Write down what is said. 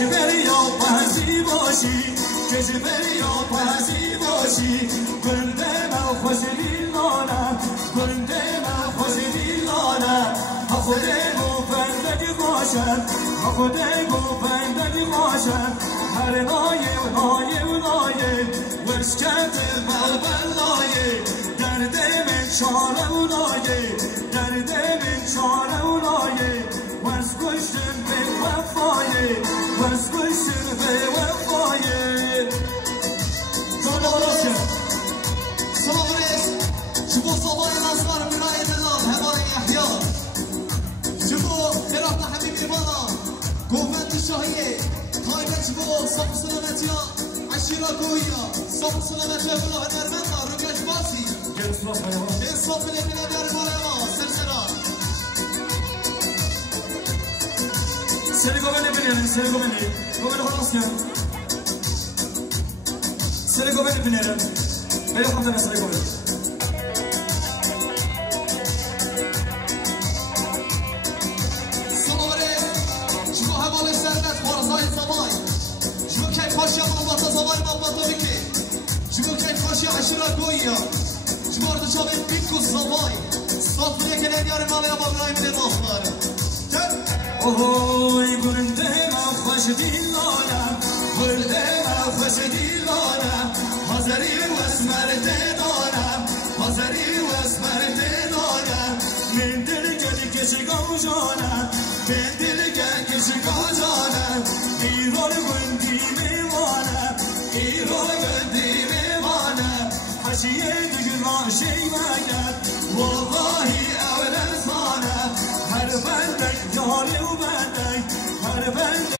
کشوری یا پسی باشی کشوری یا پسی باشی گنده من خوش دیلانم گنده من خوش دیلانم خودی گوپندگی باشد خودی گوپندگی باشد هر نایه و نایه و نایه وشکت بلبل نایه درد من شانه و نایه درد من شانه و نایه وز گشتن به وفایه وز گشتن به وفایه سلام علیکم سلام علیکم شما صبای نظر برای دلال همان یحیا شما هرات حبیب ایمانا گوفند شاهیه تایده شما صبح سلامتی ها عشیرا گویا صبح سلامتی ها بلاه درمند ها رو گشت باسی انصاف نبینه بیاره بالا ما سرسران سری گوبنی بینیم سری گوبنی گوبنی خلاص کن سری گوبنی بینیم بیا خمده سری گوبنی Goya, Jmorda Çabet Bitkus Zavay, Satlıya gelen yarım alaya bağlayayım ne baklar. Oy gülünde ben hoş dillanam, gülde ben hoş dillanam, Hazari ve esmerde danam, Hazari ve esmerde danam, min dili geli kişi kavuşanam, min dili gel kişi kavuşanam, İrol gündimi vanam, İrol gündimi vanam, حشیه دیگر راشی مگر والله اول از مانه هر بندک یاری و بندک هر بندک